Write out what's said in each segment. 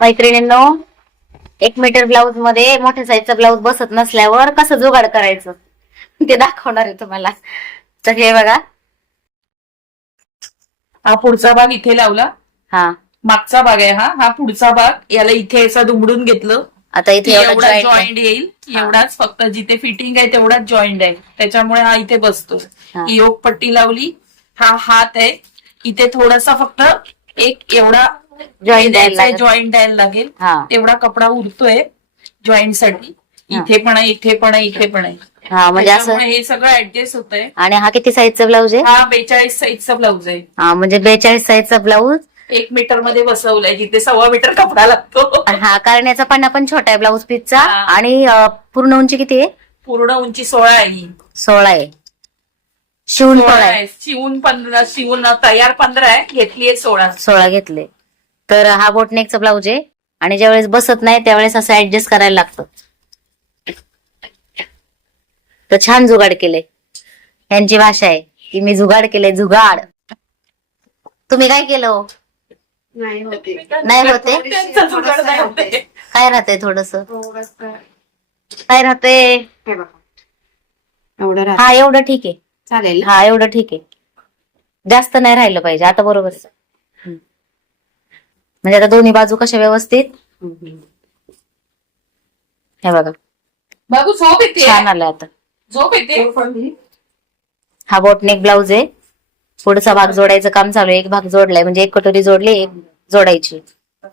मैत्रिणींनो, 1 metre blouse मध्ये मोठ्या साईजचा ब्लाऊज बसत नसल्यावर कसं जुगाड करायचं ते दाखवणार आहे तुम्हाला. तर हे बघा, हा पुढचा भाग इथे लावला, हा मागचा भाग आहे हा. हा पुढचा भाग, याला इथे असं दुमडून घेतलं. आता इथे एवढा एवढा जॉईंट जॉईंट येईल, एवढाच फक्त जिथे फिटिंग आहे तेवढाच जॉईंट आहे, त्याच्यामुळे हा इथे बसतो. हा. ही योग पट्टी लावली, हा हात आहे, इथे थोडासा फक्त एक एवढा जॉईंट द्यायला लागेल. जॉईंट द्यायला लागेल. हा तेवढा कपडा उरतोय जॉईंट साठी. इथे पण आहे, इथे पण आहे, इथे पण आहे. हा म्हणजे असं. त्याच्यामुळे हे सगळं ऍडजस्ट होत आहे. आणि हा किती साईजचा ब्लाऊज आहे? हा 42 साईजचा ब्लाऊज आहे. हा म्हणजे 42 साईजचा ब्लाऊज 1 मीटर मध्ये बसवलाय, जिथे 1.25 मीटर कपडा लागतो. हा, कारण याचा पन्ना पण छोटा आहे ब्लाऊज पीसचा. हा. आणि पूर्ण उंची किती आहे? पूर्ण उंची 16 आहे ही. 16 आहे. शिवून 16 16 आहे. आहे. शिवून 15, शिवून तयार 15 आहे, घेतली आहे 16. 16 घेतले. तर हा बोटनेकचा ब्लाऊज आहे आणि ज्यावेळेस बसत नाही त्यावेळेस असं ऍडजस्ट करायला लागतं. तर छान जुगाड केले. यांची भाषा आहे की मी जुगाड केले, जुगाड. तुम्ही काय केलं हो? नाही होते. त्यांचा जुगाड नाही होते. काय राहतंय थोडस? काय राहतंय? हा एवढं ठीक आहे, चालेल. हा एवढं ठीक आहे. जास्त नाही राहिलं पाहिजे. आता बरोबर आहे. म्हणजे आता दोन्ही बाजू कशा व्यवस्थित. हे बघा, बाबू झोप येते, छान आलं आता. झोप येते. हा बोटनेक ब्लाऊज आहे. पुढचा भाग जोडायचं काम चालू आहे. एक भाग जोडलाय, म्हणजे एक कटोरी जोडली, एक जोडायची.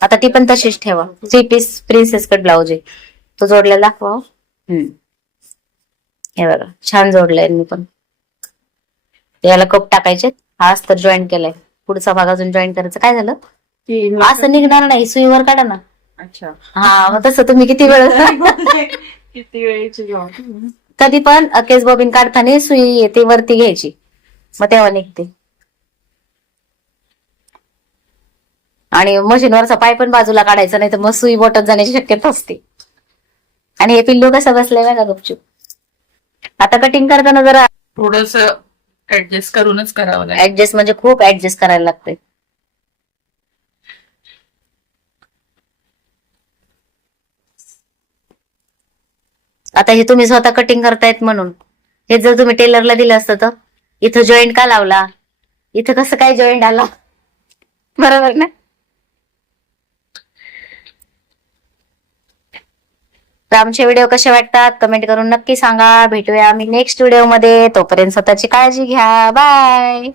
आता ती पण तशीच ठेवा. 3 पीस प्रिन्सेस कट ब्लाऊज आहे, तो जोडलेला दाखवा. हे बघा, छान जोडलाय मी पण. याला कप टाकायचे. हा अस्तर जॉईन केलाय. पुढचा भाग अजून जॉईन करायचं. काय झालं? असं निघणार नाही, सुईवर काढा ना. अच्छा, हा मग तसं तुम्ही किती वेळ किती वेळेची कधी पण केस बॉबिन काढताना सुई ती वरती घ्यायची, मग तेव्हा निघते. आणि मशीनवरचा पाय पण बाजूला काढायचा, नाही तर मग सुई बोटात जाण्याची शक्यता असते. आणि हे पिल्लू कसं बसलंय बघा गपचूप. आता कटिंग करताना जरा थोडस ऍडजस्ट करूनच करावं लागेल. ऍडजस्ट म्हणजे खूप ऍडजस्ट करायला लागतंय. आता हे तुम्ही स्वतः कटिंग करतायत म्हणून. हे जर तुम्ही टेलरला दिलं असतं तर इथं जॉईंट का लावला, इथं कसं काय जॉईंट आला, बरोबर ना? तर आमचे व्हिडिओ कसे वाटतात कमेंट करून नक्की सांगा. भेटूया आम्ही नेक्स्ट व्हिडिओ मध्ये. तोपर्यंत स्वतःची काळजी घ्या. बाय.